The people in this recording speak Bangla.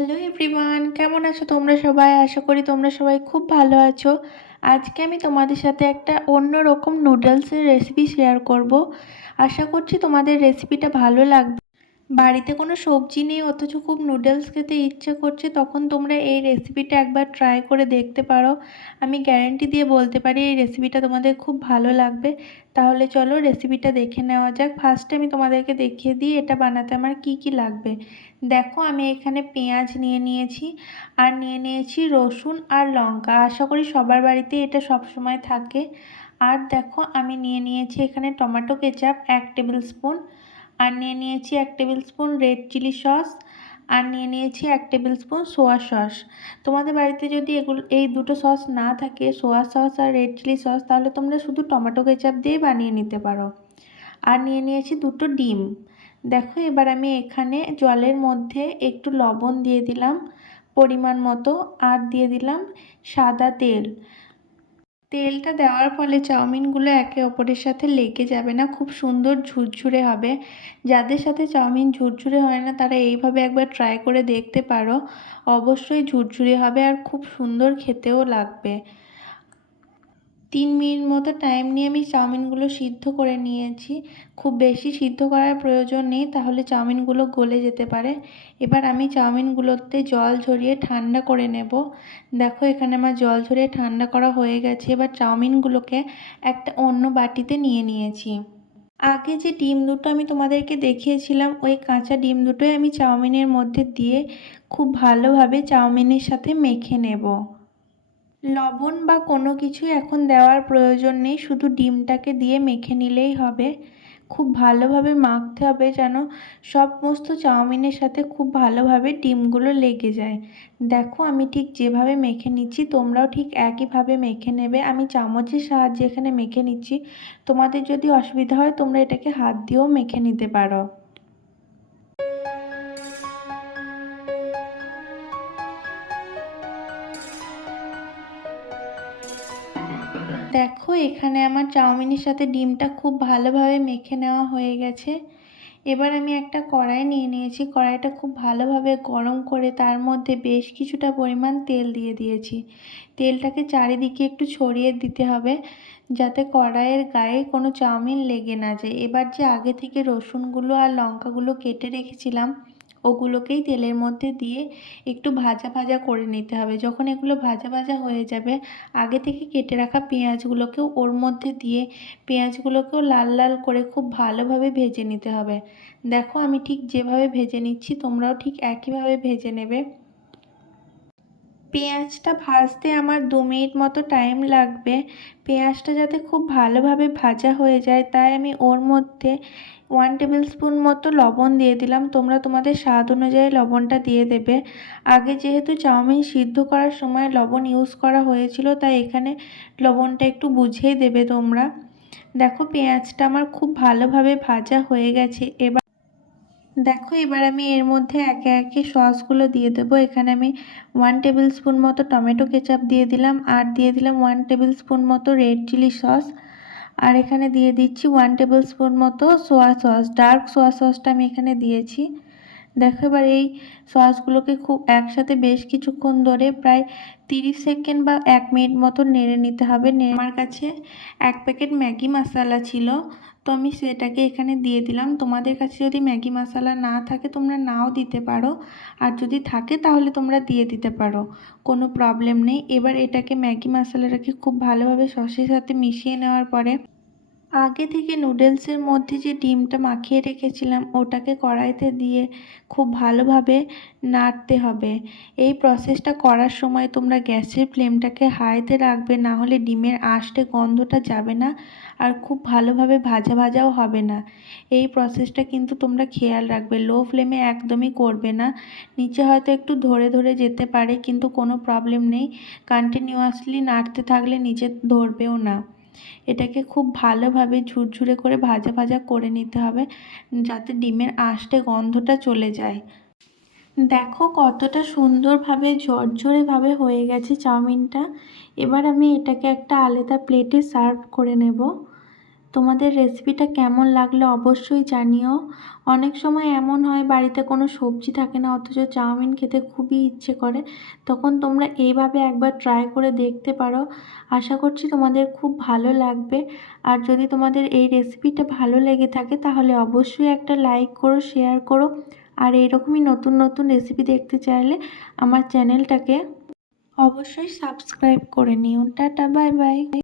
হ্যালো এভরিওয়ান, কেমন আছো তোমরা সবাই? আশা করি তোমরা সবাই খুব ভালো আছো। আজকে আমি তোমাদের সাথে একটা অন্যরকম নুডলসের রেসিপি শেয়ার করব। আশা করছি তোমাদের রেসিপিটা ভালো লাগবে। বাড়িতে কোনো সবজি নেই অথচ খুব নুডলস খেতে ইচ্ছে করছে, তখন তোমরা এই রেসিপিটা একবার ট্রাই করে দেখতে পারো। আমি গ্যারান্টি দিয়ে বলতে পারি এই রেসিপিটা তোমাদের খুব ভালো লাগবে। তাহলে চলো রেসিপিটা দেখে নেওয়া যাক। ফার্স্টে আমি তোমাদেরকে দেখিয়ে দিই এটা বানাতে আমার কি কি লাগবে। দেখো, আমি এখানে পেঁয়াজ নিয়ে নিয়েছি আর নিয়ে নিয়েছি রসুন আর লঙ্কা। আশা করি সবার বাড়িতে এটা সব সময় থাকে। আর দেখো, আমি নিয়ে নিয়েছি এখানে টমেটো কেচাপ 1 টেবিল স্পুন, আর নিয়ে নিয়েছি 1 tablespoon red chilli sauce, আর নিয়ে নিয়েছি 1 টেবিল স্পুন সোয়া সস। তোমাদের বাড়িতে যদি এই দুটো সস না থাকে, সোয়া সস আর রেড চিলি সস, তাহলে তোমরা শুধু টমেটো কেচাপ দিয়ে বানিয়ে নিতে পারো। আর নিয়ে নিয়েছি দুটো ডিম। দেখো, এবার আমি এখানে জলের মধ্যে একটু লবণ দিয়ে দিলাম পরিমাণ মতো, আর দিয়ে দিলাম সাদা তেল। তেলটা দেওয়ার ফলে চাউমিনগুলো একে অপরের সাথে লেগে যাবে না, খুব সুন্দর ঝুরঝুরে হবে। যাদের সাথে চাউমিন ঝুরঝুরে হয় না তারা এইভাবে একবার ট্রাই করে দেখতে পারো। অবশ্যই ঝুরঝুরে হবে আর খুব সুন্দর খেতেও লাগবে। 3 মিনিট মতো টাইম নিয়ে আমি চাউমিনগুলো সিদ্ধ করে নিয়েছি। খুব বেশি সিদ্ধ করার প্রয়োজন নেই, তাহলে চাউমিনগুলো গলে যেতে পারে। এবার আমি চাউমিনগুলোতে জল ঝরিয়ে ঠান্ডা করে নেব। দেখো, এখানে আমার জল ঝরিয়ে ঠান্ডা করা হয়ে গেছে। এবার চাউমিনগুলোকে একটা অন্য বাটিতে নিয়ে নিয়েছি। আগে যে ডিম দুটো আমি তোমাদেরকে দেখিয়েছিলাম, ওই কাঁচা ডিম দুটোই আমি চাউমিনের মধ্যে দিয়ে খুব ভালোভাবে চাউমিনের সাথে মেখে নেব। লবণ বা কোনো কিছুই এখন দেওয়ার প্রয়োজন নেই, শুধু ডিমটাকে দিয়ে মেখে নিলেই হবে। খুব ভালোভাবে মাখতে হবে যেন সমস্ত চাউমিনের সাথে খুব ভালোভাবে ডিমগুলো লেগে যায়। দেখো, আমি ঠিক যেভাবে মেখে নিচ্ছি তোমরাও ঠিক একইভাবে মেখে নেবে। আমি চামচের সাহায্যে এখানে মেখে নিচ্ছি। তোমাদের যদি অসুবিধা হয় তোমরা এটাকে হাত দিয়েও মেখে নিতে পারো। দেখো, এখানে আমার চাউমিনের সাথে ডিমটা খুব ভালোভাবে মেখে নেওয়া হয়ে গেছে। এবার আমি একটা কড়াই নিয়ে নিয়েছি। কড়াইটা খুব ভালোভাবে গরম করে তার মধ্যে বেশ কিছুটা পরিমাণ তেল দিয়ে দিয়েছি। তেলটাকে চারিদিকে একটু ছড়িয়ে দিতে হবে যাতে কড়াইয়ের গায়ে কোনো চাউমিন লেগে না যায়। এবার যে আগে থেকে রসুনগুলো আর লঙ্কাগুলো কেটে রেখেছিলাম ওগুলোকেই তেলের মধ্যে দিয়ে একটু ভাজা ভাজা করে নিতে হবে। যখন এগুলো ভাজা ভাজা হয়ে যাবে, আগে থেকে কেটে রাখা পেঁয়াজগুলোকেও ওর মধ্যে দিয়ে পেঁয়াজগুলোকেও লাল লাল করে খুব ভালোভাবে ভেজে নিতে হবে। দেখো, আমি ঠিক যেভাবে ভেজে নিচ্ছি তোমরাও ঠিক একইভাবে ভেজে নেবে। পেঁয়াজটা ভাজতে আমার 2 মিনিট মতো টাইম লাগবে। পেঁয়াজটা যাতে খুব ভালোভাবে ভাজা হয়ে যায় তাই আমি ওর মধ্যে 1 টেবিল স্পুন মতো লবণ দিয়ে দিলাম। তোমরা তোমাদের স্বাদ অনুযায়ী লবণটা দিয়ে দেবে। আগে যেহেতু চাউমিন সিদ্ধ করার সময় লবণ ইউজ করা হয়েছিল তাই এখানে লবণটা একটু বুঝেই দেবে তোমরা। দেখো, পেঁয়াজটা আমার খুব ভালোভাবে ভাজা হয়ে গেছে। এবার আমি এর মধ্যে একে একে সসগুলো দিয়ে দেবো। এখানে আমি 1 টেবিল স্পুন মতো টমেটো কেচাপ দিয়ে দিলাম, আর দিয়ে দিলাম 1 টেবিল স্পুন মতো রেড চিলি সস, আর এখানে দিয়ে দিচ্ছি 1 টেবিল স্পুন মতো সোয়া সস। ডার্ক সোয়া সসটা আমি এখানে দিয়েছি। দেখো, এবার এই সসগুলোকে খুব একসাথে বেশ কিছুক্ষণ ধরে প্রায় 30 সেকেন্ড বা 1 মিনিট মতো নেড়ে নিতে হবে। আমার কাছে 1 প্যাকেট ম্যাগি মশলা ছিল, তো আমি সেটাকে এখানে দিয়ে দিলাম। তোমাদের কাছে যদি ম্যাগি মশলা না থাকে তোমরা নাও দিতে পারো, আর যদি থাকে তাহলে তোমরা দিয়ে দিতে পারো, কোনো প্রবলেম নেই। এবার এটাকে ম্যাগি মশলাটাকে খুব ভালোভাবে সসের সাথে মিশিয়ে নেওয়ার পরে আগে থেকে নুডলসের মধ্যে যে ডিমটা মাখিয়ে রেখেছিলাম ওটাকে কড়াইতে দিয়ে খুব ভালোভাবে নাড়তে হবে। এই প্রসেসটা করার সময় তোমরা গ্যাসের ফ্লেমটাকে হাইতে রাখবে, না হলে ডিমের আঁশটে গন্ধটা যাবে না আর খুব ভালোভাবে ভাজা ভাজাও হবে না। এই প্রসেসটা কিন্তু তোমরা খেয়াল রাখবে, লো ফ্লেমে একদমই করবে না। নিচে হয়তো একটু ধরে ধরে যেতে পারে, কিন্তু কোনো প্রবলেম নেই, কন্টিনিউয়াসলি নাড়তে থাকলে নিচে ধরবেও না। এটাকে খুব ভালোভাবে ঝুরঝুরে করে ভাজা ভাজা করে নিতে হবে যাতে ডিমের আঁশটে গন্ধটা চলে যায়। দেখো, কতটা সুন্দরভাবে ঝরঝরেভাবে হয়ে গেছে চাউমিনটা। এবার আমি এটাকে একটা আলাদা প্লেটে সার্ভ করে নেব। তোমাদের রেসিপিটা কেমন লাগলো অবশ্যই জানিও। অনেক সময় এমন হয় বাড়িতে কোনো সবজি থাকে না, অথচ চাউমিন খেতে খুবই ইচ্ছে করে, তখন তোমরা এইভাবে একবার ট্রাই করে দেখতে পারো। আশা করছি তোমাদের খুব ভালো লাগবে। আর যদি তোমাদের এই রেসিপিটা ভালো লেগে থাকে তাহলে অবশ্যই একটা লাইক করো, শেয়ার করো। আর এইরকমই নতুন নতুন রেসিপি দেখতে চাইলে আমার চ্যানেলটাকে অবশ্যই সাবস্ক্রাইব করে নিও। Tata, bye bye.